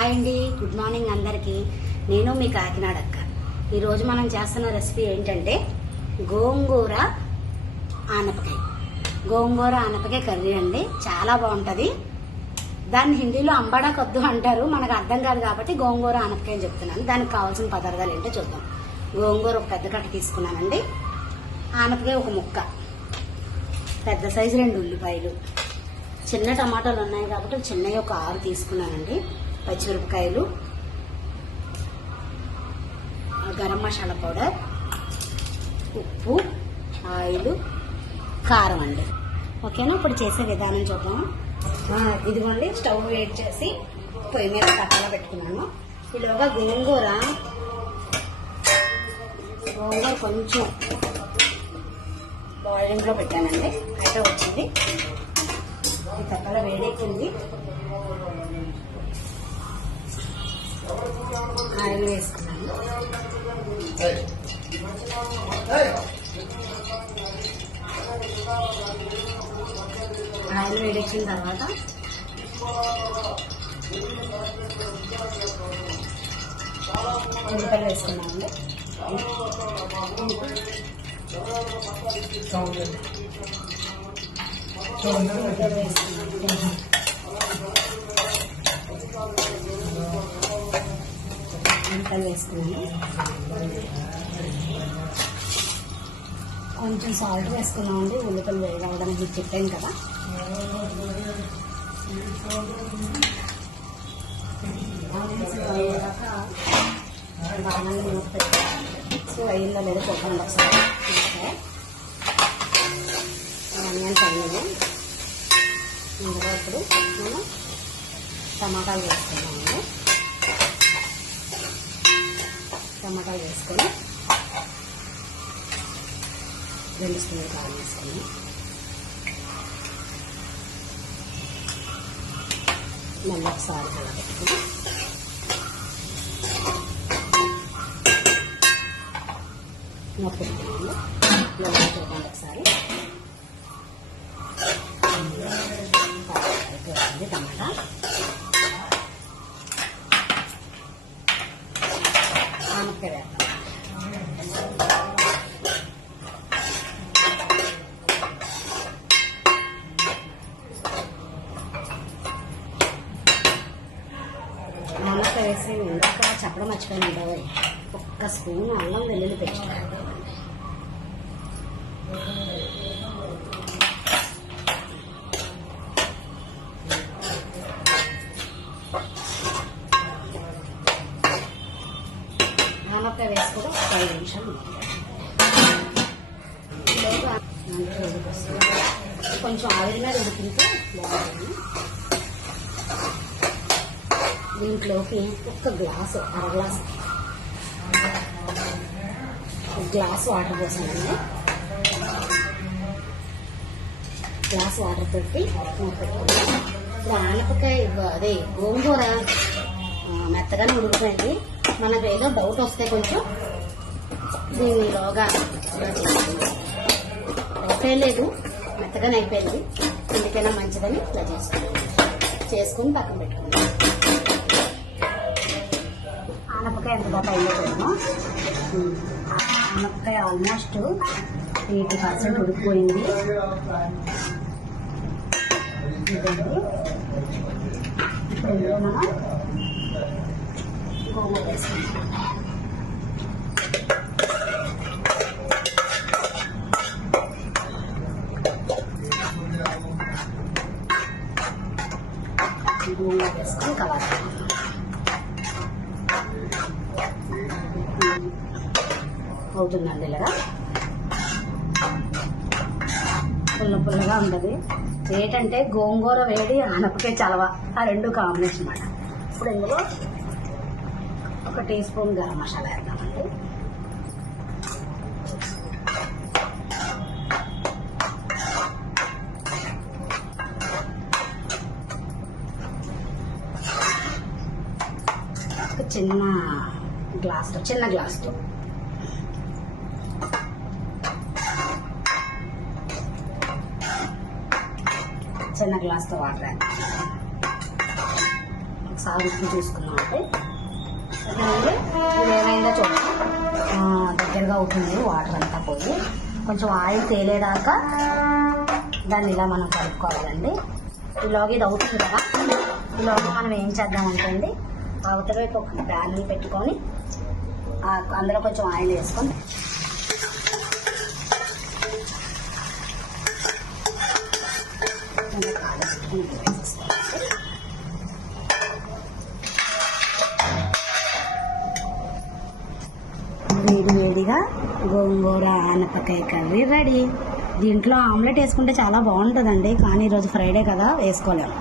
Hi అండి good morning అందరికీ. నేను మీ కాకినాడ అక్క ఈరోజు మనం చేస్తున్న రెసిపీ ఏంటంటే గోంగూర ఆనపకాయ. గోంగూర ఆనపకాయ కర్రీ అండి. చాలా బాగుంటుంది. దాన్ని హిందీలో అంబడా కొద్దు అంటారు. మనకు అర్థం కాదు కాబట్టి గోంగూర ఆనపకాయ అని చెప్తున్నాను. దానికి కావాల్సిన పదార్థాలు ఏంటో చూద్దాం. గోంగూర ఒక పెద్ద కట్ట తీసుకున్నానండి. ఆనపకాయ ఒక ముక్క. పెద్ద సైజు రెండు ఉల్లిపాయలు. చిన్న టమాటాలు ఉన్నాయి కాబట్టి చిన్నవి ఒక ఆరు తీసుకున్నానండి. పచ్చిమిరపకాయలు గరం మసాలా పౌడర్ ఉప్పు ఆయిల్ కారం అండి. ఓకేనా? ఇప్పుడు చేసే విధానం చూద్దాం ఇదిగోండి స్టవ్ వేడి చేసి పొయ్యి మీద కట్టలో పెట్టుకున్నాను. ఈలోగా గోంగూర గోంగూర కొంచెం బాయిలింగ్లో పెట్టానండి. అయితే వచ్చింది. ఈ తప్పలో వేడెక్కింది. ఆయిల్ వేసుకున్నాను ఆయిల్ వేడెక్కిన తర్వాత ఉల్లిపాయలు వేసుకున్నామండి. ఉల్లిపాయలు బట్టలు ఉల్లిపాయలు వేసుకున్నాను కొంచెం సాల్ట్ వేసుకున్నామండి ఉల్లిపాయలు వేయగలడానికి చెప్పాను కదా. బాగా సో అయిందో లేదా చూడండి ఒకసారి. ఓకే. ఆనియన్స్ అయ్యాయి. ఇప్పుడు మనం టమాటాలు వేసుకున్నామండి టమాటాలు వేసుకొని రెండు స్పూన్లు కారం వేసుకొని మళ్ళీ ఒకసారి కలపెట్టుకుని పెట్టుకుని మూత ఒకసారి టమాటా. ఆనపకాయ ఇందాక చెప్పడం మర్చిపోయాను బాబాయ్ ఒక్క స్పూన్ అల్లం వెల్లుల్లి పేస్ట్. ఆనపకాయ వేసి కూడా ఒక ఐదు నిమిషాలు కొంచెం ఆవిరి మీద ఉడికితే బాగుంటుంది. దీంట్లోకి ఒక్క గ్లాసు అర గ్లాసు. గ్లాస్ వాటర్ పోసానండి. గ్లాస్ వాటర్ పెట్టి ఇప్పుడు ఆనపకాయ అదే గోంగూర మెత్తగానే ఉడికిపోయింది మనకు ఏదో డౌట్ వస్తే కొంచెం దీనిలోగా అయిపోయలేదు మెత్తగానే అయిపోయింది. ఎందుకైనా మంచిదని ఇట్లా చేసుకుంటాం చేసుకుని పక్కన పెట్టుకుంటాం నిమ్మకాయ ఎంత బాగా అయిందో నిమ్మకాయ ఆల్మోస్ట్ ఎయిటీ పర్సెంట్ ఉడికిపోయింది. ఇప్పుడు మనం గోంగూర వేసుకుంటాం గోంగూర వేసుకొని కలర్ అవుతుందండి ఇలాగా. పుల్ల పుల్లగా ఉండదు ఏంటంటే గోంగూర వేడి అనపకే చలవ ఆ రెండు కాంబినేషన్ అన్నమాట. ఇప్పుడు ఇందులో ఒక టీ స్పూన్ గరం మసాలా వేద్దామండి. ఒక చిన్న గ్లాస్తో చిన్న గ్లాస్తో. చిన్న గ్లాస్తో వాటర్ ఒకసారి ఒకసారి ఉప్పు చూసుకున్నాం అంటే ఏమైందో చూద్దాం. దగ్గరగా అవుతుంది వాటర్ అంతా పోయి. కొంచెం ఆయిల్ తేలేదాకా దాన్ని ఇలా మనం కలుపుకోవాలండి. ఇలాగ ఇది అవుతుంది కదా. ఇలాగ మనం ఏం చేద్దామంటే అండి అవతల వైపు ఒక ప్యాన్ పెట్టుకొని అందులో కొంచెం ఆయిల్ వేసుకొని కొంచెం కారం ఇంగువ వేసేసుకోవాలి. వేడి వేడిగా గోంగూర ఆనపకాయ కర్రీ రెడీ. దీంట్లో ఆమ్లెట్ వేసుకుంటే చాలా బాగుంటుందండి కానీ ఈరోజు ఫ్రైడే కదా వేసుకోలేము.